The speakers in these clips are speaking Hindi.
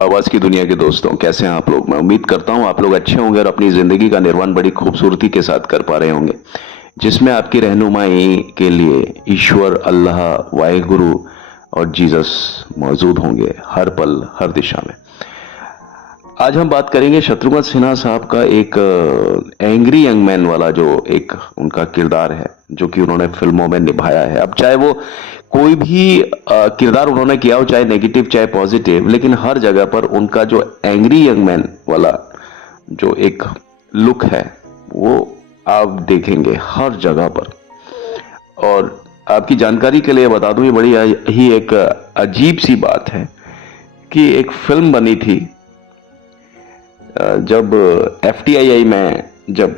आवाज की दुनिया के दोस्तों, कैसे हैं आप लोग। मैं उम्मीद करता हूं आप लोग अच्छे होंगे और अपनी जिंदगी का निर्वहन बड़ी खूबसूरती के साथ कर पा रहे होंगे, जिसमें आपकी रहनुमाई के लिए ईश्वर, अल्लाह, वाहिगुरु और जीसस मौजूद होंगे हर पल हर दिशा में। आज हम बात करेंगे शत्रुघ्न सिन्हा साहब का एक एंग्री यंग मैन वाला जो एक उनका किरदार है, जो कि उन्होंने फिल्मों में निभाया है। अब चाहे वो कोई भी किरदार उन्होंने किया हो, चाहे नेगेटिव चाहे पॉजिटिव, लेकिन हर जगह पर उनका जो एंग्री यंग मैन वाला जो एक लुक है वो आप देखेंगे हर जगह पर। और आपकी जानकारी के लिए बता दूं, ये बड़ी ही एक अजीब सी बात है कि एक फिल्म बनी थी जब FTII में, जब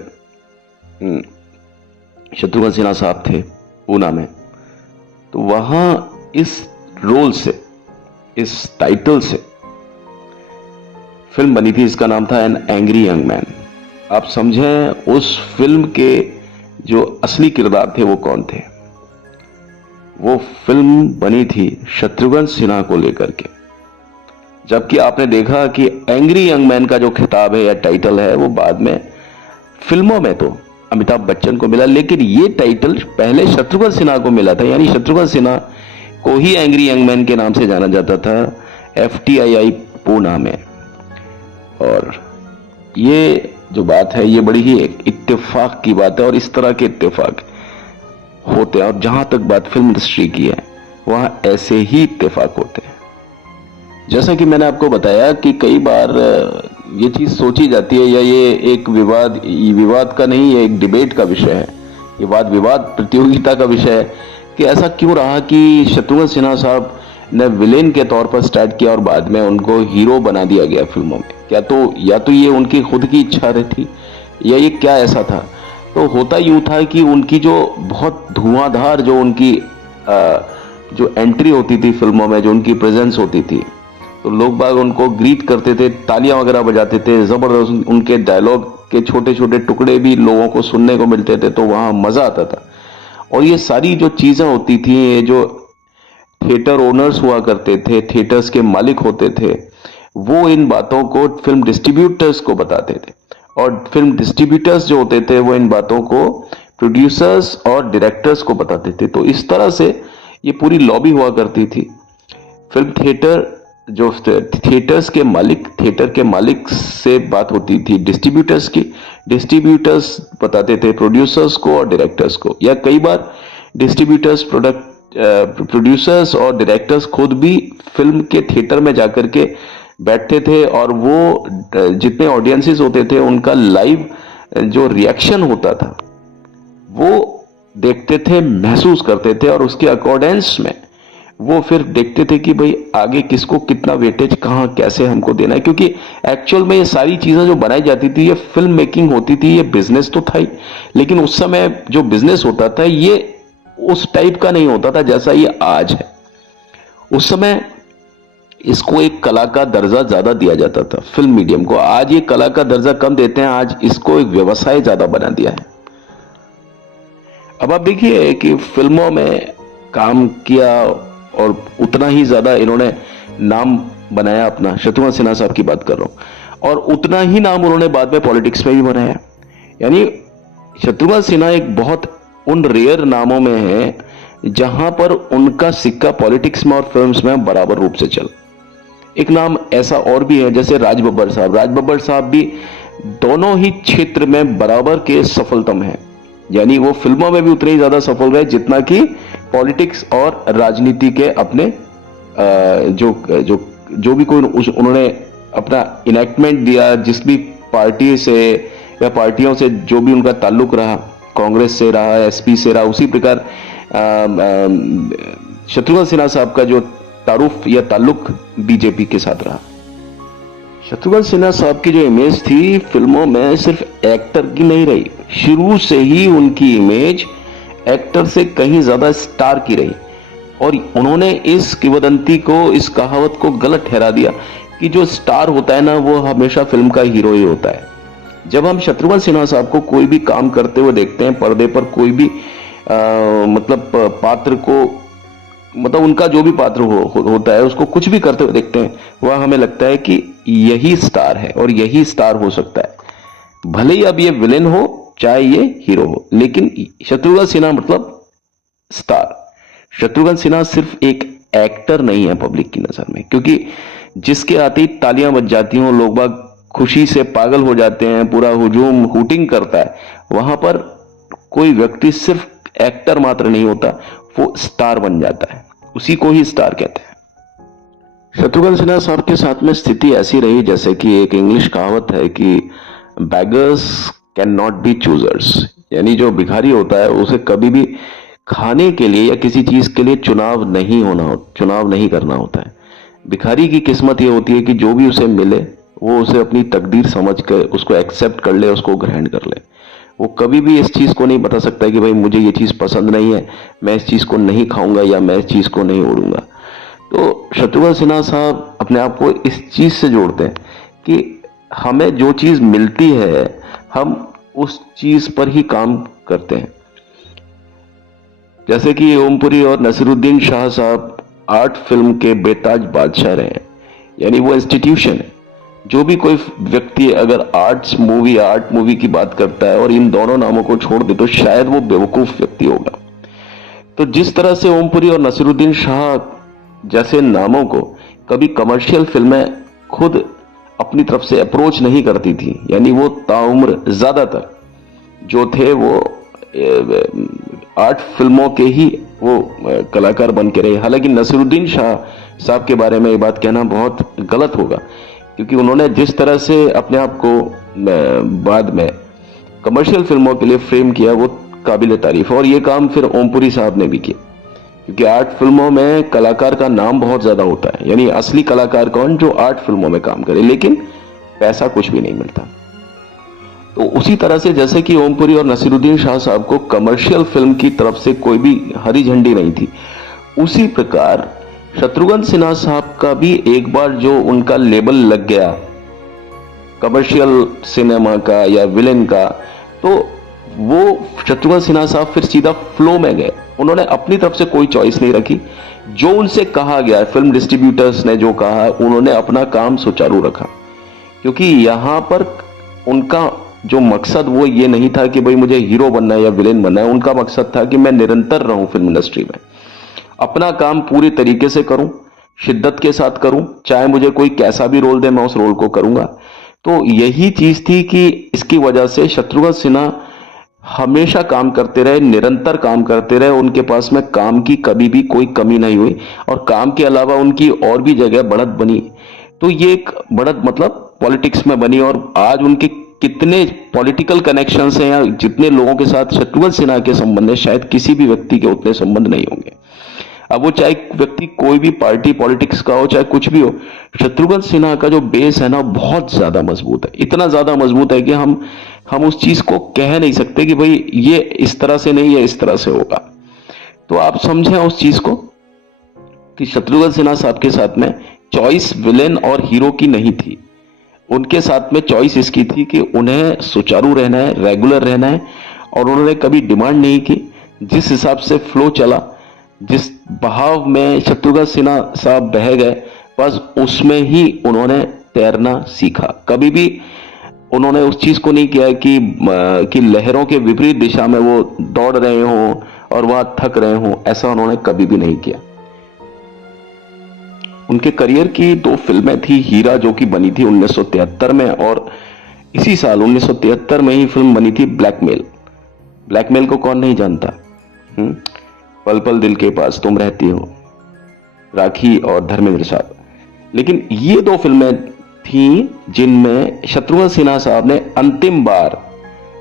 शत्रुघ्न सिन्हा साहब थे पूना में, तो वहां इस रोल से, इस टाइटल से फिल्म बनी थी। इसका नाम था एन एंग्री यंग मैन। आप समझें उस फिल्म के जो असली किरदार थे वो कौन थे। वो फिल्म बनी थी शत्रुघ्न सिन्हा को लेकर के, जबकि आपने देखा कि एंग्री यंग मैन का जो खिताब है या टाइटल है वो बाद में फिल्मों में तो अमिताभ बच्चन को मिला, लेकिन ये टाइटल पहले शत्रुघ्न सिन्हा को मिला था। यानी शत्रुघ्न सिन्हा को ही एंग्री यंग मैन के नाम से जाना जाता था FTII पूना में। और ये जो बात है ये बड़ी ही एक इत्तेफाक की बात है, और इस तरह के इत्तेफाक होते हैं। और जहां तक बात फिल्म इंडस्ट्री की है वहां ऐसे ही इत्तेफाक होते हैं। जैसा कि मैंने आपको बताया कि कई बार ये चीज सोची जाती है, या ये एक विवाद का नहीं, ये एक डिबेट का विषय है, ये वाद विवाद प्रतियोगिता का विषय है कि ऐसा क्यों रहा कि शत्रुघ्न सिन्हा साहब ने विलेन के तौर पर स्टार्ट किया और बाद में उनको हीरो बना दिया गया फिल्मों में। क्या तो या तो ये उनकी खुद की इच्छा रही थी, या ये क्या ऐसा था। तो होता यूं था कि उनकी जो बहुत धुआंधार जो उनकी जो एंट्री होती थी फिल्मों में, जो उनकी प्रेजेंस होती थी, तो लोग बाग उनको ग्रीट करते थे, तालियां वगैरह बजाते थे, जबरदस्त उनके डायलॉग के छोटे छोटे टुकड़े भी लोगों को सुनने को मिलते थे, तो वहां मजा आता था। और ये सारी जो चीजें होती थी, ये जो थिएटर ओनर्स हुआ करते थे, थिएटर्स के मालिक होते थे, वो इन बातों को फिल्म डिस्ट्रीब्यूटर्स को बताते थे, और फिल्म डिस्ट्रीब्यूटर्स जो होते थे वो इन बातों को प्रोड्यूसर्स और डायरेक्टर्स को बताते थे। तो इस तरह से ये पूरी लॉबी हुआ करती थी। फिल्म थिएटर जो थिएटर्स के मालिक, थिएटर के मालिक से बात होती थी डिस्ट्रीब्यूटर्स की, डिस्ट्रीब्यूटर्स बताते थे प्रोड्यूसर्स को और डायरेक्टर्स को, या कई बार डिस्ट्रीब्यूटर्स प्रोड्यूसर्स और डायरेक्टर्स खुद भी फिल्म के थिएटर में जाकर के बैठते थे, और वो जितने ऑडियंसेस होते थे उनका लाइव जो रिएक्शन होता था वो देखते थे, महसूस करते थे, और उसके अकॉर्डेंस में वो फिर देखते थे कि भाई आगे किसको कितना वेटेज कहां कैसे हमको देना है। क्योंकि एक्चुअल में ये सारी चीजें जो बनाई जाती थी, ये फिल्म मेकिंग होती थी, ये बिजनेस तो था ही, लेकिन उस समय जो बिजनेस होता था ये उस टाइप का नहीं होता था जैसा ये आज है। उस समय इसको एक कला का दर्जा ज्यादा दिया जाता था फिल्म मीडियम को। आज ये कला का दर्जा कम देते हैं, आज इसको एक व्यवसाय ज्यादा बना दिया है। अब आप देखिए कि फिल्मों में काम किया और उतना ही ज्यादा इन्होंने नाम बनाया अपना, शत्रुघ्न सिन्हा साहब की बात कर रहा हूं, और उतना ही नाम उन्होंने बाद में पॉलिटिक्स में भी बनाया। यानी शत्रुघ्न सिन्हा एक बहुत उन रेयर नामों में है जहां पर उनका सिक्का पॉलिटिक्स में और फिल्म्स में बराबर रूप से चल। एक नाम ऐसा और भी है जैसे राज बब्बर साहब। राज बब्बर साहब भी दोनों ही क्षेत्र में बराबर के सफलतम हैं। यानी वो फिल्मों में भी उतने ही ज्यादा सफल रहे जितना कि पॉलिटिक्स और राजनीति के अपने जो भी कोई उन्होंने अपना इनेक्टमेंट दिया, जिस भी पार्टी से या पार्टियों से जो भी उनका ताल्लुक रहा, कांग्रेस से रहा, SP से रहा, उसी प्रकार शत्रुघ्न सिन्हा साहब का जो तारुफ या ताल्लुक BJP के साथ रहा। शत्रुघ्न सिन्हा साहब की जो इमेज थी फिल्मों में सिर्फ एक्टर की नहीं रही, शुरू से ही उनकी इमेज एक्टर से कहीं ज्यादा स्टार की रही। और उन्होंने इस किंवदंती को, इस कहावत को गलत ठहरा दिया कि जो स्टार होता है ना वो हमेशा फिल्म का हीरो ही होता है। जब हम शत्रुघ्न सिन्हा साहब को कोई भी काम करते हुए देखते हैं, पर्दे पर कोई भी मतलब पात्र को मतलब उनका जो भी पात्र होता है उसको कुछ भी करते हुए देखते हैं, वह हमें लगता है कि यही स्टार है और यही स्टार हो सकता है। भले ही अब ये विलेन हो चाहे ये हीरो हो, लेकिन शत्रुघ्न सिन्हा मतलब स्टार। शत्रुघ्न सिन्हा सिर्फ एक एक्टर नहीं है पब्लिक की नजर में, क्योंकि जिसके आते ही तालियां बज जाती हैं, लोग बाग खुशी से पागल हो जाते हैं, पूरा हुजूम हूटिंग करता है, वहां पर कोई व्यक्ति सिर्फ एक्टर मात्र नहीं होता, वो स्टार बन जाता है, उसी को ही स्टार कहते हैं। शत्रुघ्न सिन्हा साहब के साथ में स्थिति ऐसी रही जैसे कि एक इंग्लिश कहावत है कि beggars can not be choosers, यानी जो भिखारी होता है उसे कभी भी खाने के लिए या किसी चीज के लिए चुनाव नहीं करना होता है। भिखारी की किस्मत ये होती है कि जो भी उसे मिले वो उसे अपनी तकदीर समझ कर उसको एक्सेप्ट कर ले, उसको ग्रहण कर ले। वो कभी भी इस चीज को नहीं बता सकता है कि भाई मुझे ये चीज पसंद नहीं है, मैं इस चीज को नहीं खाऊंगा या मैं इस चीज को नहीं ओढ़ूंगा। तो शत्रुघ्न सिन्हा साहब अपने आप को इस चीज से जोड़ते हैं कि हमें जो चीज मिलती है हम उस चीज पर ही काम करते हैं। जैसे कि ओमपुरी और नसीरुद्दीन शाह साहब आर्ट फिल्म के बेताज बादशाह रहे हैं, यानी वो इंस्टीट्यूशन है। जो भी कोई व्यक्ति अगर आर्ट मूवी की बात करता है और इन दोनों नामों को छोड़ दे तो शायद वो बेवकूफ व्यक्ति होगा। तो जिस तरह से ओमपुरी और नसीरुद्दीन शाह जैसे नामों को कभी कमर्शियल फिल्में खुद अपनी तरफ से अप्रोच नहीं करती थी, यानी वो ताउम्र ज्यादातर जो थे वो आर्ट फिल्मों के ही वो कलाकार बन के रहे। हालांकि नसीरुद्दीन शाह साहब के बारे में ये बात कहना बहुत गलत होगा, क्योंकि उन्होंने जिस तरह से अपने आप को बाद में कमर्शियल फिल्मों के लिए फ्रेम किया वो काबिल तारीफ है। और ये काम फिर ओमपुरी साहब ने भी किया, क्योंकि आर्ट फिल्मों में कलाकार का नाम बहुत ज्यादा होता है, यानी असली कलाकार कौन, जो आर्ट फिल्मों में काम करे, लेकिन पैसा कुछ भी नहीं मिलता। तो उसी तरह से जैसे कि ओमपुरी और नसीरुद्दीन शाह साहब को कमर्शियल फिल्म की तरफ से कोई भी हरी झंडी नहीं थी, उसी प्रकार शत्रुघ्न सिन्हा साहब का भी एक बार जो उनका लेबल लग गया कमर्शियल सिनेमा का या विलेन का, तो वो शत्रुघ्न सिन्हा साहब फिर सीधा फ्लो में गए। उन्होंने अपनी तरफ से कोई चॉइस नहीं रखी, जो उनसे कहा गया, फिल्म डिस्ट्रीब्यूटर्स ने जो कहा, उन्होंने अपना काम सुचारू रखा। क्योंकि यहां पर उनका जो मकसद वो ये नहीं था कि भाई मुझे हीरो बनना है या विलेन बनना है, उनका मकसद था कि मैं निरंतर रहूं फिल्म इंडस्ट्री में, अपना काम पूरी तरीके से करूं, शिद्दत के साथ करूं, चाहे मुझे कोई कैसा भी रोल दे मैं उस रोल को करूंगा। तो यही चीज थी कि इसकी वजह से शत्रुघ्न सिन्हा हमेशा काम करते रहे, निरंतर काम करते रहे, उनके पास में काम की कभी भी कोई कमी नहीं हुई, और काम के अलावा उनकी और भी जगह बढ़त बनी। तो ये एक बढ़त मतलब पॉलिटिक्स में बनी, और आज उनके कितने पॉलिटिकल कनेक्शंस हैं या जितने लोगों के साथ शत्रुघ्न सिन्हा के संबंध है, शायद किसी भी व्यक्ति के उतने संबंध नहीं होंगे। अब वो चाहे व्यक्ति कोई भी पार्टी पॉलिटिक्स का हो, चाहे कुछ भी हो, शत्रुघ्न सिन्हा का जो बेस है ना बहुत ज्यादा मजबूत है। इतना ज्यादा मजबूत है कि हम उस चीज को कह नहीं सकते कि भाई ये इस तरह से नहीं है, इस तरह से होगा। तो आप समझें उस चीज को कि शत्रुघ्न सिन्हा साहब के साथ में चॉइस विलेन और हीरो की नहीं थी, उनके साथ में चॉइस इसकी थी कि उन्हें सुचारू रहना है, रेगुलर रहना है, और उन्होंने कभी डिमांड नहीं की। जिस हिसाब से फ्लो चला, जिस बहाव में शत्रुघ्न सिन्हा साहब बह गए, बस उसमें ही उन्होंने तैरना सीखा। कभी भी उन्होंने उस चीज को नहीं किया कि लहरों के विपरीत दिशा में वो दौड़ रहे हों और वहां थक रहे हों, ऐसा उन्होंने कभी भी नहीं किया। उनके करियर की 2 फिल्में थी, हीरा जो कि बनी थी 1973 में, और इसी साल 1973 में ही फिल्म बनी थी ब्लैकमेल। ब्लैकमेल को कौन नहीं जानता, पल पल दिल के पास तुम रहती हो, राखी और धर्मेंद्र साहब। लेकिन ये 2 फिल्में थी जिनमें शत्रुघ्न सिन्हा साहब ने अंतिम बार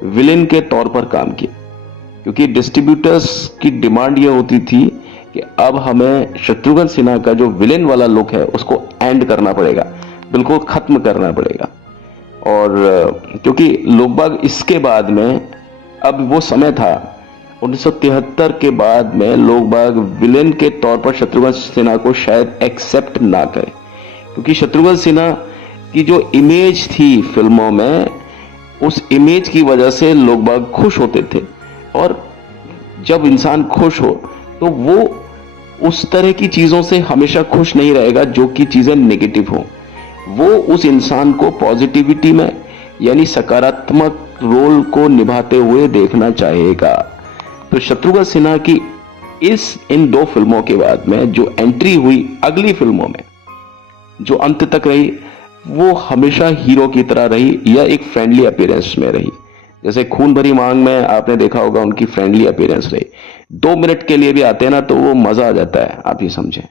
विलेन के तौर पर काम किया, क्योंकि डिस्ट्रीब्यूटर्स की डिमांड ये होती थी कि अब हमें शत्रुघ्न सिन्हा का जो विलेन वाला लुक है उसको एंड करना पड़ेगा, बिल्कुल खत्म करना पड़ेगा। और क्योंकि लोग बाग इसके बाद में, अब वो समय था 1973 के बाद में, लोग बाग विलेन के तौर पर शत्रुघ्न सिन्हा को शायद एक्सेप्ट ना करें, क्योंकि शत्रुघ्न सिन्हा की जो इमेज थी फिल्मों में, उस इमेज की वजह से लोग बाग खुश होते थे, और जब इंसान खुश हो तो वो उस तरह की चीजों से हमेशा खुश नहीं रहेगा जो कि चीजें नेगेटिव हो। वो उस इंसान को पॉजिटिविटी में यानी सकारात्मक रोल को निभाते हुए देखना चाहेगा। तो शत्रुघ्न सिन्हा की इन 2 फिल्मों के बाद में जो एंट्री हुई अगली फिल्मों में, जो अंत तक रही, वो हमेशा हीरो की तरह रही या एक फ्रेंडली अपीयरेंस में रही। जैसे खून भरी मांग में आपने देखा होगा उनकी फ्रेंडली अपीयरेंस रही। 2 मिनट के लिए भी आते हैं ना तो वो मजा आ जाता है, आप ये समझें।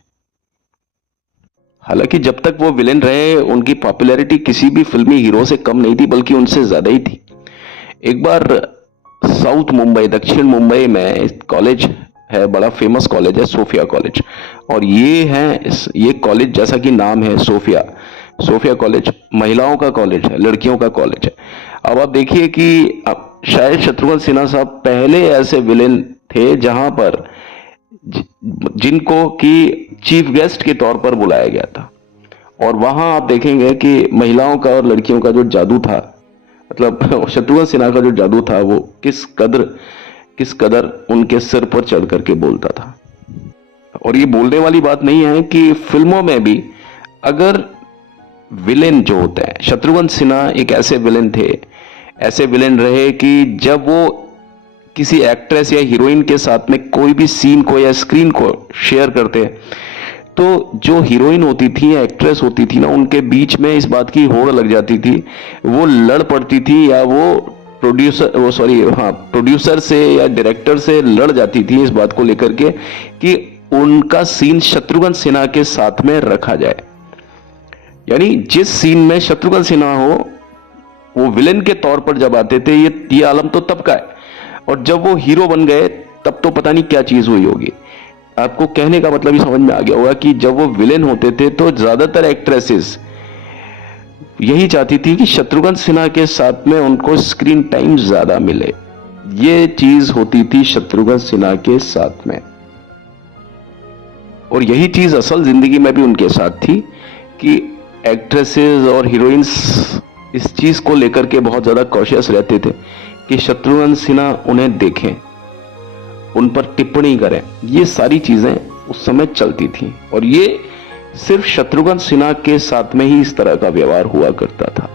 हालांकि जब तक वो विलेन रहे उनकी पॉपुलैरिटी किसी भी फिल्मी हीरो से कम नहीं थी, बल्कि उनसे ज्यादा ही थी। एक बार साउथ मुंबई, दक्षिण मुंबई में कॉलेज है, बड़ा फेमस कॉलेज है, सोफिया कॉलेज। और ये कॉलेज जैसा कि नाम है सोफिया कॉलेज महिलाओं का कॉलेज है, लड़कियों का कॉलेज है। अब आप देखिए कि शायद शत्रुघ्न सिन्हा साहब पहले ऐसे विलेन थे जहां पर जिनको कि चीफ गेस्ट के तौर पर बुलाया गया था। और वहां आप देखेंगे कि महिलाओं का और लड़कियों का जो जादू था, मतलब शत्रुघ्न सिन्हा का जो जादू था, वो किस कदर उनके सिर पर चढ़ करके बोलता था। और ये बोलने वाली बात नहीं है कि फिल्मों में भी अगर विलेन जो होते हैं, शत्रुघ्न सिन्हा एक ऐसे विलेन थे, ऐसे विलेन रहे कि जब वो किसी एक्ट्रेस या हीरोइन के साथ में कोई भी सीन को या स्क्रीन को शेयर करते, तो जो हीरोइन होती थी या एक्ट्रेस होती थी ना, उनके बीच में इस बात की होड़ लग जाती थी, वो लड़ पड़ती थी या वो प्रोड्यूसर से या डायरेक्टर से लड़ जाती थी इस बात को लेकर के कि उनका सीन शत्रुघ्न सिन्हा के साथ में रखा जाए। यानी जिस सीन में शत्रुघ्न सिन्हा हो, वो विलेन के तौर पर जब आते थे, ये आलम तो तब का है। और जब वो हीरो बन गए तब तो पता नहीं क्या चीज हुई होगी। आपको कहने का मतलब ही समझ में आ गया होगा कि जब वो विलेन होते थे तो ज्यादातर एक्ट्रेसेस यही चाहती थी कि शत्रुघ्न सिन्हा के साथ में उनको स्क्रीन टाइम ज्यादा मिले। ये चीज होती थी शत्रुघ्न सिन्हा के साथ में, और यही चीज असल जिंदगी में भी उनके साथ थी कि एक्ट्रेसेस और हीरोइंस इस चीज को लेकर के बहुत ज्यादा कॉशियस रहते थे कि शत्रुघ्न सिन्हा उन्हें देखें, उन पर टिप्पणी करें। ये सारी चीजें उस समय चलती थी, और ये सिर्फ शत्रुघ्न सिन्हा के साथ में ही इस तरह का व्यवहार हुआ करता था।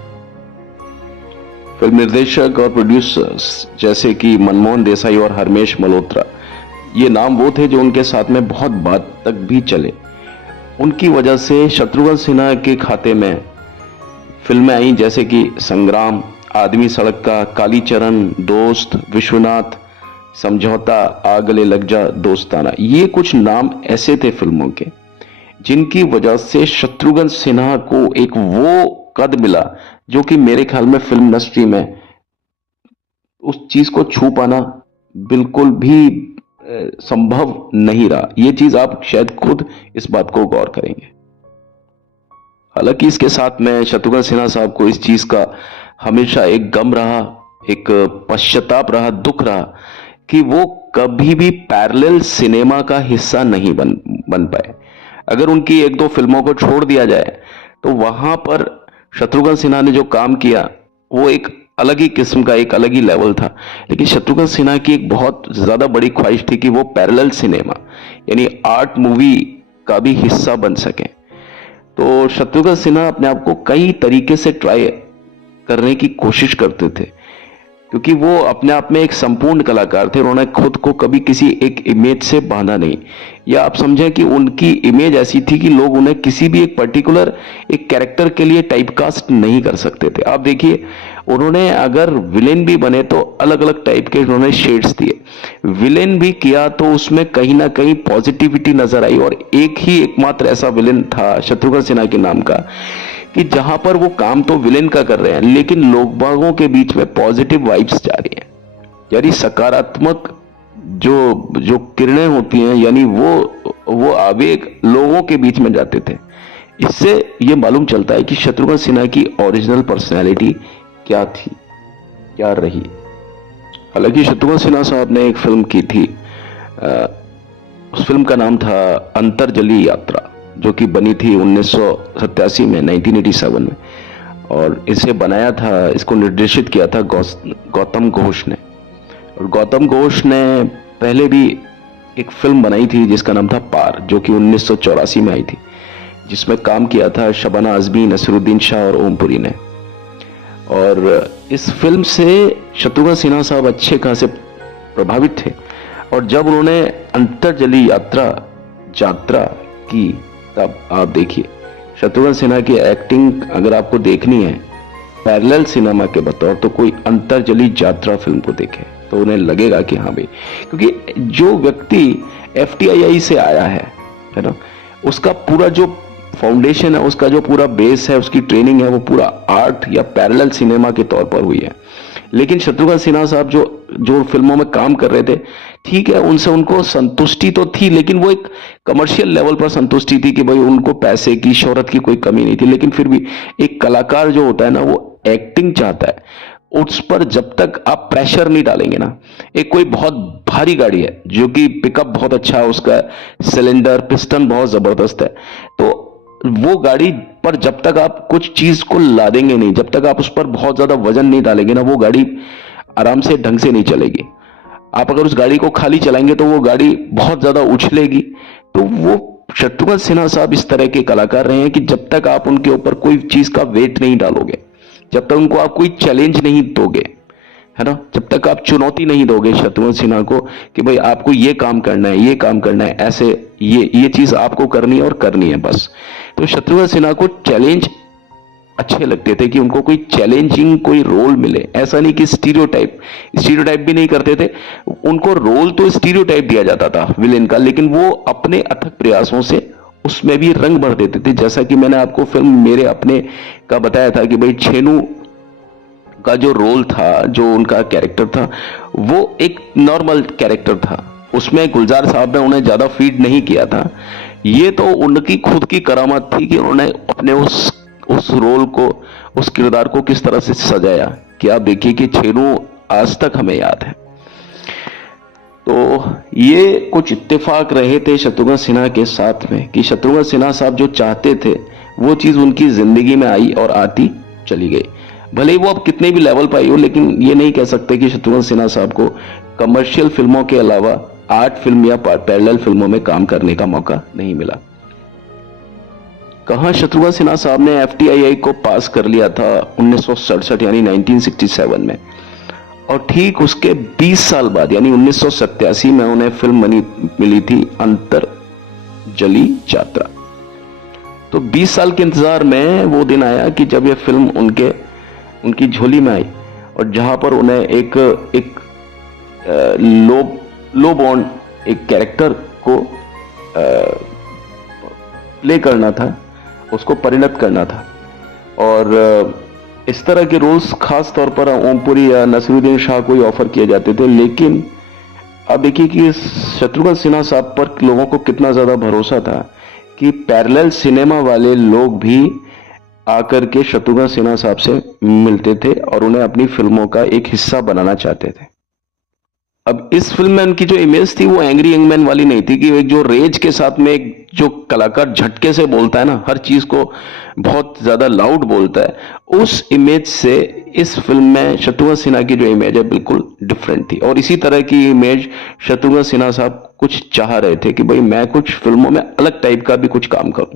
फिल्म निर्देशक और प्रोड्यूसर्स जैसे कि मनमोहन देसाई और हरमेश मल्होत्रा, ये नाम वो थे जो उनके साथ में बहुत बात तक भी चले। उनकी वजह से शत्रुघ्न सिन्हा के खाते में फिल्में आई जैसे कि संग्राम, आदमी सड़क का, कालीचरण, दोस्त, विश्वनाथ, समझौता, आग गले लग जा, दोस्ताना। ये कुछ नाम ऐसे थे फिल्मों के जिनकी वजह से शत्रुघ्न सिन्हा को एक वो कद मिला जो कि मेरे ख्याल में फिल्म इंडस्ट्री में उस चीज को छू पाना बिल्कुल भी संभव नहीं रहा। ये चीज आप शायद खुद इस बात को गौर करेंगे। हालांकि इसके साथ में शत्रुघ्न सिन्हा साहब को इस चीज का हमेशा एक गम रहा, एक पश्चाताप रहा, दुख रहा कि वो कभी भी पैरेलल सिनेमा का हिस्सा नहीं बन पाए। अगर उनकी 1-2 फिल्मों को छोड़ दिया जाए तो वहां पर शत्रुघ्न सिन्हा ने जो काम किया वो एक अलग ही किस्म का, एक अलग ही लेवल था। लेकिन शत्रुघ्न सिन्हा की एक बहुत ज्यादा बड़ी ख्वाहिश थी कि वो पैरेलल सिनेमा यानी आर्ट मूवी का भी हिस्सा बन सके। तो शत्रुघ्न सिन्हा अपने आप को कई तरीके से ट्राई करने की कोशिश करते थे, क्योंकि वो अपने आप में एक संपूर्ण कलाकार थे। उन्होंने खुद को कभी किसी एक इमेज से बांधा नहीं, या आप समझें कि उनकी इमेज ऐसी थी कि लोग उन्हें किसी भी एक पर्टिकुलर एक कैरेक्टर के लिए टाइपकास्ट नहीं कर सकते थे। आप देखिए, उन्होंने अगर विलेन भी बने तो अलग अलग टाइप के उन्होंने शेड्स दिए। विलेन भी किया तो उसमें कहीं ना कहीं पॉजिटिविटी नजर आई, और एकमात्र ऐसा विलेन था शत्रुघ्न सिन्हा के नाम का कि जहां पर वो काम तो विलेन का कर रहे हैं लेकिन लोग बागों के बीच में पॉजिटिव वाइब्स जा रही हैं, यानी सकारात्मक जो किरणें होती हैं, यानी वो आवेग लोगों के बीच में जाते थे। इससे ये मालूम चलता है कि शत्रुघ्न सिन्हा की ओरिजिनल पर्सनैलिटी क्या थी, क्या रही। हालांकि शत्रुघ्न सिन्हा साहब ने एक फिल्म की थी, उस फिल्म का नाम था अंतरजली यात्रा, जो कि बनी थी 1987 में, 1987 में, और इसे बनाया था, इसको निर्देशित किया था गौतम घोष ने। और गौतम घोष ने पहले भी एक फिल्म बनाई थी जिसका नाम था पार, जो कि 1984 में आई थी, जिसमें काम किया था शबाना आजमी, नसीरुद्दीन शाह और ओमपुरी ने। और इस फिल्म से शत्रुघ्न सिन्हा साहब अच्छे खासे प्रभावित थे, और जब उन्होंने अंतरजली यात्रा की, तब आप देखिए शत्रुघ्न सिन्हा की एक्टिंग अगर आपको देखनी है पैरेलल सिनेमा के बतौर, तो कोई अंतरजली यात्रा फिल्म को देखे तो उन्हें लगेगा कि हाँ भाई, क्योंकि जो व्यक्ति एफटीआईआई से आया है ना, उसका पूरा जो फाउंडेशन है, उसका जो पूरा बेस है, उसकी ट्रेनिंग है, वो पूरा आर्ट या पैरेलल सिनेमा के तौर पर हुई है। लेकिन शत्रुघ्न सिन्हा साहब जो फिल्मों में काम कर रहे थे, ठीक है, उनसे उनको संतुष्टि तो थी, लेकिन वो एक कमर्शियल लेवल पर संतुष्टि थी कि भाई उनको पैसे की, शोहरत की कोई कमी नहीं थी। लेकिन फिर भी एक कलाकार जो होता है ना, वो एक्टिंग चाहता है, उस पर जब तक आप प्रेशर नहीं डालेंगे ना, एक कोई बहुत भारी गाड़ी है जो कि पिकअप बहुत अच्छा है, उसका सिलेंडर पिस्टन बहुत जबरदस्त है, तो वो गाड़ी पर जब तक आप कुछ चीज को लादेंगे नहीं, जब तक आप उस पर बहुत ज्यादा वजन नहीं डालेंगे ना, वो गाड़ी आराम से ढंग से नहीं चलेगी। आप अगर उस गाड़ी को खाली चलाएंगे तो वो गाड़ी बहुत ज्यादा उछलेगी। तो वो शत्रुघ्न सिन्हा साहब इस तरह के कलाकार रहे हैं कि जब तक आप उनके ऊपर कोई चीज का वेट नहीं डालोगे, जब तक उनको आप कोई चैलेंज नहीं दोगे, है ना, जब तक आप चुनौती नहीं दोगे शत्रुघ्न सिन्हा को कि भाई आपको ये काम करना है, ये काम करना है, ऐसे ये चीज आपको करनी है और करनी है बस। तो शत्रुघ्न सिन्हा को चैलेंज अच्छे लगते थे कि उनको कोई चैलेंजिंग कोई रोल मिले, ऐसा नहीं कि स्टीरियोटाइप भी नहीं करते थे। उनको रोल तो स्टीरियोटाइप दिया जाता था विलेन का, लेकिन वो अपने अथक प्रयासों से उसमें भी रंग भर देते थे। जैसा कि मैंने आपको फिल्म मेरे अपने का बताया था कि भाई छेनू का जो रोल था, जो उनका कैरेक्टर था, वो एक नॉर्मल कैरेक्टर था, उसमें गुलजार साहब ने उन्हें ज्यादा फीड नहीं किया था। ये तो उनकी खुद की करामत थी कि उन्होंने अपने उस रोल को, उस किरदार को किस तरह से सजाया कि आप देखिए कि छेनू आज तक हमें याद है। तो ये कुछ इत्तेफाक रहे थे शत्रुघ्न सिन्हा के साथ में कि शत्रुघ्न सिन्हा साहब जो चाहते थे वो चीज उनकी जिंदगी में आई और आती चली गई। भले ही वो अब कितने भी लेवल पर आई हो, लेकिन ये नहीं कह सकते कि शत्रुघ्न सिन्हा साहब को कमर्शियल फिल्मों के अलावा आर्ट फिल्म या पैरेलल फिल्मों में काम करने का मौका नहीं मिला। कहां शत्रुघ्न सिन्हा साहब ने एफटीआईआई को पास कर लिया था 1967 यानी 1967 में, और ठीक उसके 20 साल बाद यानी 1987 में उन्हें फिल्म मिली थी अंतरजली यात्रा। तो 20 साल के इंतजार में वो दिन आया कि जब ये फिल्म उनकी झोली में आई, और जहां पर उन्हें एक लो बॉन्ड एक कैरेक्टर को प्ले करना था, उसको परिणत करना था। और इस तरह के रोल्स खास तौर पर ओमपुरी या नसीरुद्दीन शाह को ही ऑफर किए जाते थे। लेकिन अब देखिए कि शत्रुघ्न सिन्हा साहब पर लोगों को कितना ज्यादा भरोसा था कि पैरेलल सिनेमा वाले लोग भी आकर के शत्रुघ्न सिन्हा साहब से मिलते थे और उन्हें अपनी फिल्मों का एक हिस्सा बनाना चाहते थे। अब इस फिल्म में उनकी जो इमेज थी वो एंग्री यंग मैन वाली नहीं थी कि एक जो रेज के साथ में एक जो कलाकार झटके से बोलता है ना, हर चीज को बहुत ज्यादा लाउड बोलता है, उस इमेज से इस फिल्म में शत्रुघ्न सिन्हा की जो इमेज है बिल्कुल डिफरेंट थी। और इसी तरह की इमेज शत्रुघ्न सिन्हा साहब कुछ चाह रहे थे कि भाई मैं कुछ फिल्मों में अलग टाइप का भी कुछ काम करूं।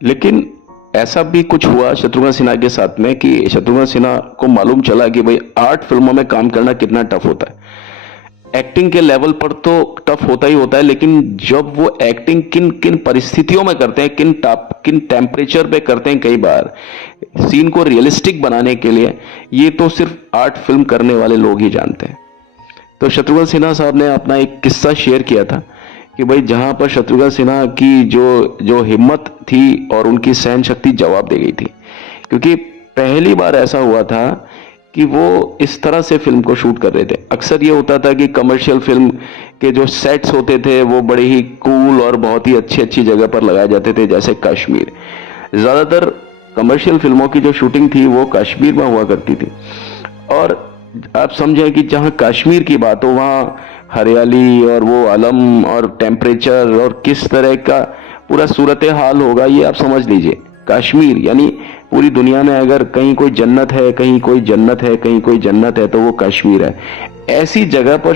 लेकिन ऐसा भी कुछ हुआ शत्रुघ्न सिन्हा के साथ में कि शत्रुघ्न सिन्हा को मालूम चला कि भाई आर्ट फिल्मों में काम करना कितना टफ होता है। एक्टिंग के लेवल पर तो टफ होता ही होता है, लेकिन जब वो एक्टिंग किन किन परिस्थितियों में करते हैं, किन टेम्परेचर पे करते हैं, कई बार सीन को रियलिस्टिक बनाने के लिए, ये तो सिर्फ आर्ट फिल्म करने वाले लोग ही जानते हैं। तो शत्रुघ्न सिन्हा साहब ने अपना एक किस्सा शेयर किया था कि भाई जहां पर शत्रुघ्न सिन्हा की जो हिम्मत थी और उनकी सहन शक्ति जवाब दे गई थी, क्योंकि पहली बार ऐसा हुआ था कि वो इस तरह से फिल्म को शूट कर रहे थे। अक्सर ये होता था कि कमर्शियल फिल्म के जो सेट्स होते थे वो बड़े ही कूल और बहुत ही अच्छी जगह पर लगाए जाते थे, जैसे कश्मीर। ज्यादातर कमर्शियल फिल्मों की जो शूटिंग थी वो कश्मीर में हुआ करती थी। और आप समझें कि जहां कश्मीर की बात हो वहां हरियाली और वो आलम और टेम्परेचर और किस तरह का पूरा सूरत हाल होगा, ये आप समझ लीजिए। कश्मीर यानी पूरी दुनिया में अगर कहीं कोई जन्नत है, कहीं कोई जन्नत है, कहीं कोई जन्नत है, तो वो कश्मीर है। ऐसी जगह पर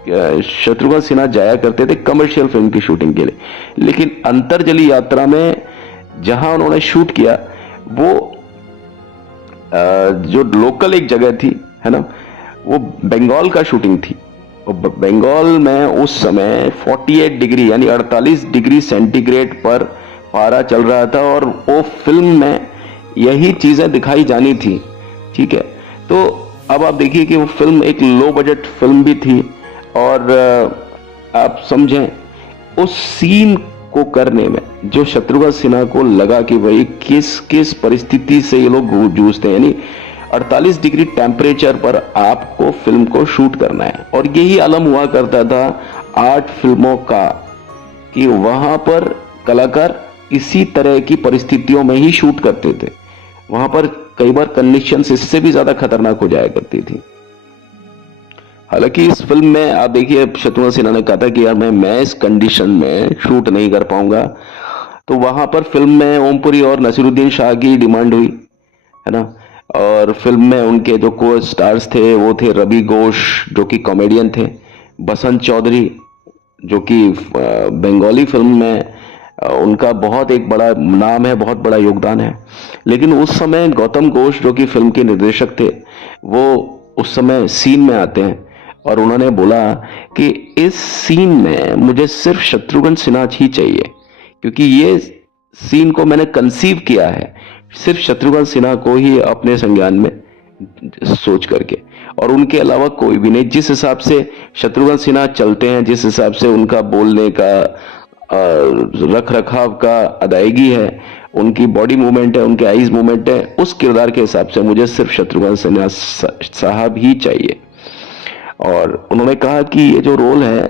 शत्रुघ्न सिन्हा जाया करते थे कमर्शियल फिल्म की शूटिंग के लिए, लेकिन अंतरजली यात्रा में जहां उन्होंने शूट किया वो जो लोकल एक जगह थी, है ना, वो बंगाल का शूटिंग थी। बंगाल में उस समय 48 डिग्री यानी 48 डिग्री सेंटीग्रेड पर पारा चल रहा था और वो फिल्म में यही चीजें दिखाई जानी थी। ठीक है, तो अब आप देखिए कि वो फिल्म एक लो बजट फिल्म भी थी और आप समझें उस सीन को करने में जो शत्रुघ्न सिन्हा को लगा कि भाई किस किस परिस्थिति से ये लोग जूझते हैं, यानी 48 डिग्री टेम्परेचर पर आपको फिल्म को शूट करना है। और यही आलम हुआ करता था आर्ट फिल्मों का कि वहां पर कलाकार इसी तरह की परिस्थितियों में ही शूट करते थे। वहां पर कई बार कंडीशंस इससे भी ज्यादा खतरनाक हो जाया करती थी। हालांकि इस फिल्म में आप देखिए शत्रुघ्न सिन्हा ने कहा था कि यार मैं इस कंडीशन में शूट नहीं कर पाऊंगा, तो वहां पर फिल्म में ओमपुरी और नसीरुद्दीन शाह की डिमांड हुई, है ना। और फिल्म में उनके जो को स्टार्स थे वो थे रवि घोष जो कि कॉमेडियन थे, बसंत चौधरी जो कि बंगाली फिल्म में उनका बहुत एक बड़ा नाम है, बहुत बड़ा योगदान है। लेकिन उस समय गौतम घोष जो कि फिल्म के निर्देशक थे वो उस समय सीन में आते हैं और उन्होंने बोला कि इस सीन में मुझे सिर्फ शत्रुघ्न सिन्हा ही चाहिए, क्योंकि ये सीन को मैंने कंसीव किया है सिर्फ शत्रुघ्न सिन्हा को ही अपने संज्ञान में सोच करके, और उनके अलावा कोई भी नहीं। जिस हिसाब से शत्रुघ्न सिन्हा चलते हैं, जिस हिसाब से उनका बोलने का रख रखाव का अदायगी है, उनकी बॉडी मूवमेंट है, उनके आईज मूवमेंट है, उस किरदार के हिसाब से मुझे सिर्फ शत्रुघ्न सिन्हा साहब ही चाहिए। और उन्होंने कहा कि ये जो रोल है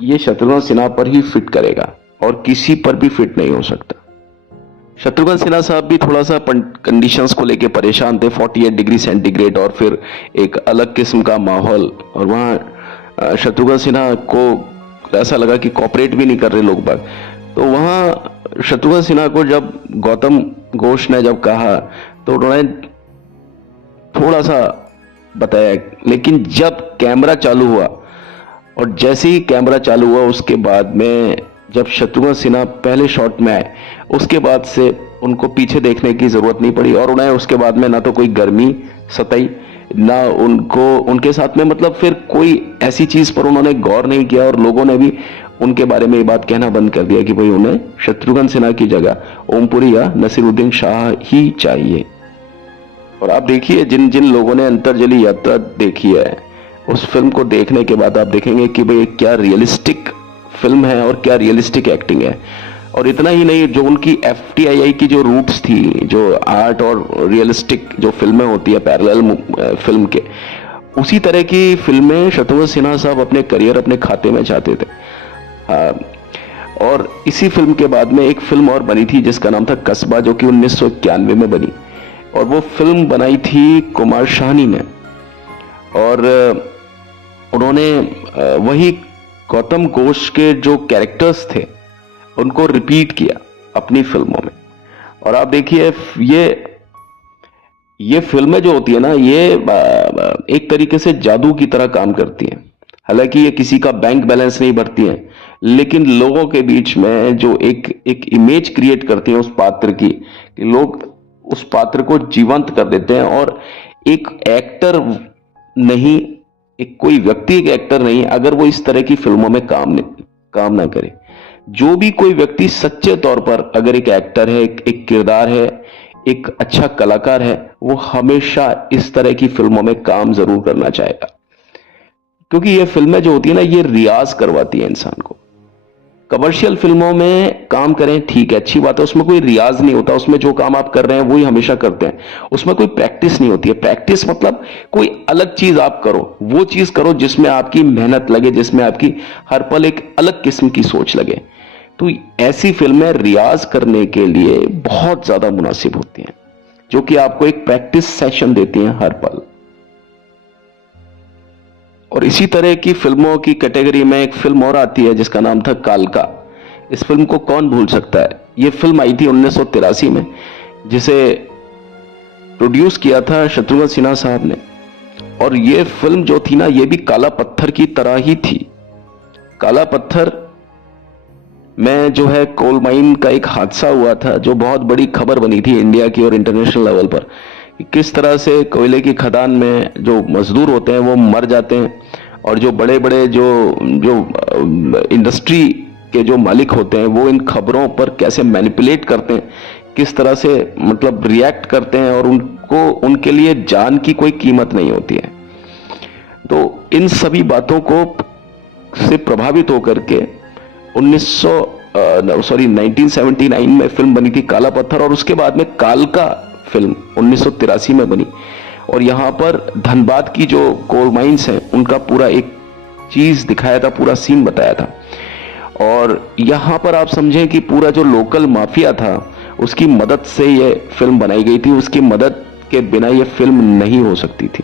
ये शत्रुघ्न सिन्हा पर ही फिट करेगा और किसी पर भी फिट नहीं हो सकता। शत्रुघ्न सिन्हा साहब भी थोड़ा सा कंडीशंस को लेके परेशान थे, 48 डिग्री सेंटीग्रेड और फिर एक अलग किस्म का माहौल, और वहाँ शत्रुघ्न सिन्हा को ऐसा लगा कि कॉपरेट भी नहीं कर रहे लोग बाग। तो वहाँ शत्रुघ्न सिन्हा को जब गौतम घोष ने जब कहा तो उन्होंने थोड़ा सा बताया, लेकिन जब कैमरा चालू हुआ और जैसे ही कैमरा चालू हुआ उसके बाद में जब शत्रुघ्न सिन्हा पहले शॉट में आए उसके बाद से उनको पीछे देखने की जरूरत नहीं पड़ी और उन्हें उसके बाद में ना तो कोई गर्मी सताई, ना उनको उनके साथ में मतलब फिर कोई ऐसी चीज पर उन्होंने गौर नहीं किया और लोगों ने भी उनके बारे में ये बात कहना बंद कर दिया कि भाई उन्हें शत्रुघ्न सिन्हा की जगह ओमपुरी या नसीरुद्दीन शाह ही चाहिए। और आप देखिए जिन जिन लोगों ने अंतरजली यात्रा देखी है उस फिल्म को देखने के बाद आप देखेंगे कि भाई क्या रियलिस्टिक फिल्म है और क्या रियलिस्टिक एक्टिंग है। और इतना ही नहीं, जो उनकी FTII की जो रूट्स थी, जो आर्ट और रियलिस्टिक जो फिल्में होती है पैरेलल फिल्म के, उसी तरह की फिल्में शत्रुघ्न सिन्हा साहब अपने करियर अपने खाते में चाहते थे। और इसी फिल्म के बाद में एक फिल्म और बनी थी जिसका नाम था कस्बा, जो कि 1991 में बनी, और वो फिल्म बनाई थी कुमार शाहनी ने, और उन्होंने वही गौतम घोष के जो कैरेक्टर्स थे उनको रिपीट किया अपनी फिल्मों में। और आप देखिए ये फिल्में जो होती है ना, ये एक तरीके से जादू की तरह काम करती हैं। हालांकि ये किसी का बैंक बैलेंस नहीं भरती हैं, लेकिन लोगों के बीच में जो एक इमेज क्रिएट करती है उस पात्र की, कि लोग उस पात्र को जीवंत कर देते हैं। और एक एक्टर नहीं, एक कोई व्यक्ति एक एक्टर नहीं अगर वो इस तरह की फिल्मों में काम ना करे। जो भी कोई व्यक्ति सच्चे तौर पर अगर एक एक्टर है, एक किरदार है, एक अच्छा कलाकार है, वो हमेशा इस तरह की फिल्मों में काम जरूर करना चाहेगा, क्योंकि ये फिल्में जो होती है ना, ये रियाज करवाती है इंसान को। कमर्शियल फिल्मों में काम करें ठीक है, अच्छी बात है, उसमें कोई रियाज नहीं होता, उसमें जो काम आप कर रहे हैं वही हमेशा करते हैं, उसमें कोई प्रैक्टिस नहीं होती है। प्रैक्टिस मतलब कोई अलग चीज आप करो, वो चीज करो जिसमें आपकी मेहनत लगे, जिसमें आपकी हर पल एक अलग किस्म की सोच लगे। तो ऐसी फिल्में रियाज करने के लिए बहुत ज्यादा मुनासिब होती हैं, जो कि आपको एक प्रैक्टिस सेशन देती हैं हर पल। और इसी तरह की फिल्मों की कैटेगरी में एक फिल्म और आती है जिसका नाम था कालका। इस फिल्म को कौन भूल सकता है। यह फिल्म आई थी 1983 में, जिसे प्रोड्यूस किया था शत्रुघ्न सिन्हा साहब ने, और ये फिल्म जो थी ना, ये भी काला पत्थर की तरह ही थी। काला पत्थर में जो है कोल माइन का एक हादसा हुआ था, जो बहुत बड़ी खबर बनी थी इंडिया की और इंटरनेशनल लेवल पर। किस तरह से कोयले की खदान में जो मजदूर होते हैं वो मर जाते हैं, और जो बड़े बड़े जो जो इंडस्ट्री के जो मालिक होते हैं वो इन खबरों पर कैसे मैनिपुलेट करते हैं, किस तरह से मतलब रिएक्ट करते हैं, और उनको उनके लिए जान की कोई कीमत नहीं होती है। तो इन सभी बातों को से प्रभावित होकर के 1979 में फिल्म बनी थी काला पत्थर, और उसके बाद में कालका फिल्म 1983 में बनी। और यहां पर धनबाद की जो कोल माइंस हैं उनका पूरा एक चीज दिखाया था, पूरा सीन बताया था। और यहां पर आप समझें कि पूरा जो लोकल माफिया था उसकी मदद से ये फिल्म बनाई गई थी, उसकी मदद के बिना ये फिल्म नहीं हो सकती थी।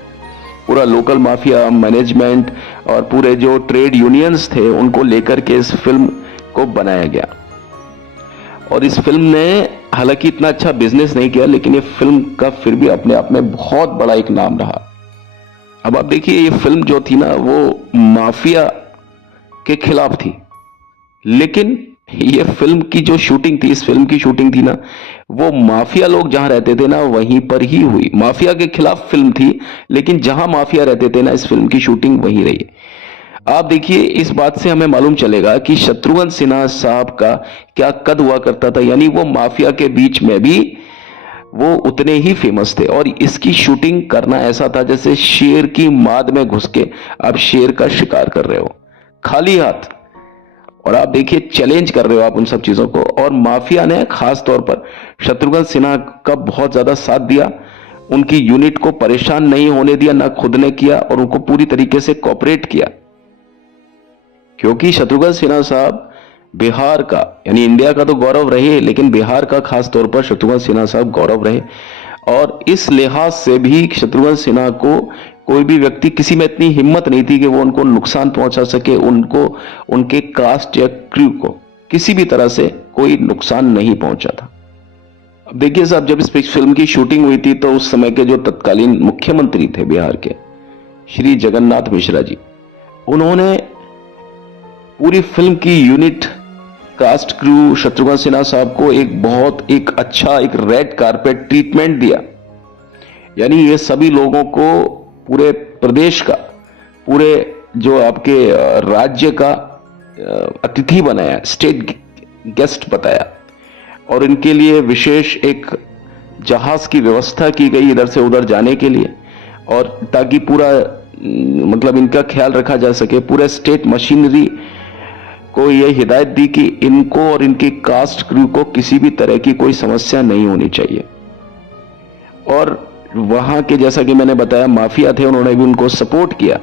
पूरा लोकल माफिया मैनेजमेंट और पूरे जो ट्रेड यूनियंस थे उनको लेकर के इस फिल्म को बनाया गया। और इस फिल्म ने हालांकि इतना अच्छा बिजनेस नहीं किया, लेकिन ये फिल्म का फिर भी अपने आप में बहुत बड़ा एक नाम रहा। अब आप देखिए, ये फिल्म जो थी ना वो माफिया के खिलाफ थी, लेकिन ये फिल्म की जो शूटिंग थी, इस फिल्म की शूटिंग थी ना, वो माफिया लोग जहां रहते थे ना वहीं पर ही हुई। माफिया के खिलाफ फिल्म थी, लेकिन जहां माफिया रहते थे ना, इस फिल्म की शूटिंग वहीं रही। आप देखिए, इस बात से हमें मालूम चलेगा कि शत्रुघ्न सिन्हा साहब का क्या कद हुआ करता था। यानी वो माफिया के बीच में भी वो उतने ही फेमस थे, और इसकी शूटिंग करना ऐसा था जैसे शेर की माद में घुस के आप शेर का शिकार कर रहे हो, खाली हाथ। और आप देखिए, चैलेंज कर रहे हो आप उन सब चीजों को। और माफिया ने खास तौर पर शत्रुघ्न सिन्हा का बहुत ज्यादा साथ दिया, उनकी यूनिट को परेशान नहीं होने दिया, ना खुद ने किया, और उनको पूरी तरीके से कोऑपरेट किया। क्योंकि शत्रुघ्न सिन्हा साहब बिहार का, यानी इंडिया का तो गौरव रहे, लेकिन बिहार का खास तौर पर शत्रुघ्न सिन्हा साहब गौरव रहे। और इस लिहाज से भी शत्रुघ्न सिन्हा को कोई भी व्यक्ति, किसी में इतनी हिम्मत नहीं थी कि वो उनको नुकसान पहुंचा सके, उनको उनके कास्ट या क्रू को किसी भी तरह से कोई नुकसान नहीं पहुंचा था। अब देखिए साहब, जब इस फिल्म की शूटिंग हुई थी तो उस समय के जो तत्कालीन मुख्यमंत्री थे बिहार के, श्री जगन्नाथ मिश्रा जी, उन्होंने पूरी फिल्म की unit, cast crew, Shatrughan Sinha sahab को एक अच्छा एक रेड कारपेट ट्रीटमेंट दिया। यानी ये सभी लोगों को पूरे प्रदेश का, पूरे जो आपके राज्य का अतिथि बनाया, स्टेट गेस्ट बताया, और इनके लिए विशेष एक जहाज की व्यवस्था की गई इधर से उधर जाने के लिए, और ताकि पूरा मतलब इनका ख्याल रखा जा सके। पूरे स्टेट मशीनरी को यह हिदायत दी कि इनको और इनकी कास्ट क्रू को किसी भी तरह की कोई समस्या नहीं होनी चाहिए। और वहां के, जैसा कि मैंने बताया, माफिया थे, उन्होंने भी उनको सपोर्ट किया।